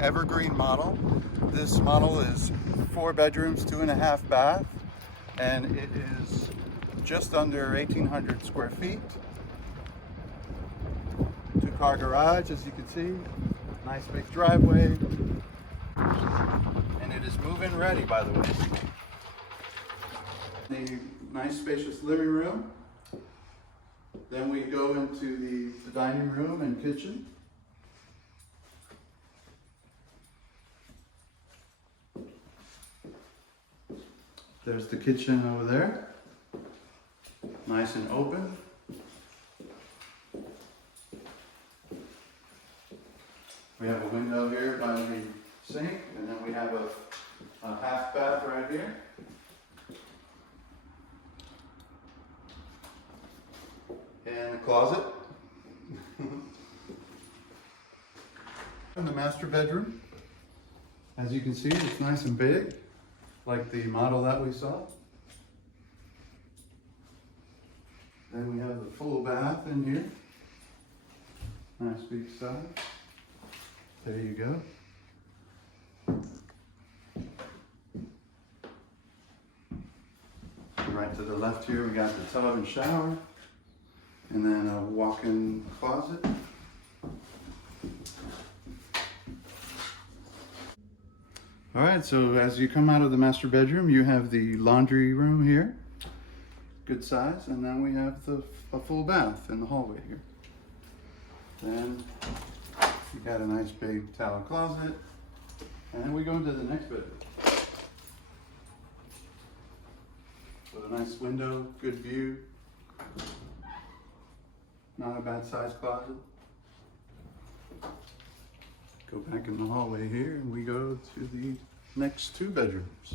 Evergreen model. This model is 4 bedrooms, 2.5 bath, and it is just under 1,800 square feet. 2-car garage, as you can see. Nice big driveway. And it is move-in ready, by the way. The nice spacious living room. Then we go into the dining room and kitchen. There's the kitchen over there. Nice and open. We have a window here by the sink, and then we have a half bath right here. And a closet. And the master bedroom. As you can see, it's nice and big, like the model that we saw. Then we have the full bath in here. Nice big size. There you go. Right to the left here, we got the tub and shower. And then a walk-in closet. All right, so as you come out of the master bedroom, you have the laundry room here. Good size. And then we have a full bath in the hallway here. Then you got a nice big towel closet. And then we go into the next bedroom. With a nice window, good view. Not a bad size closet. Go back in the hallway here and we go to the next 2 bedrooms.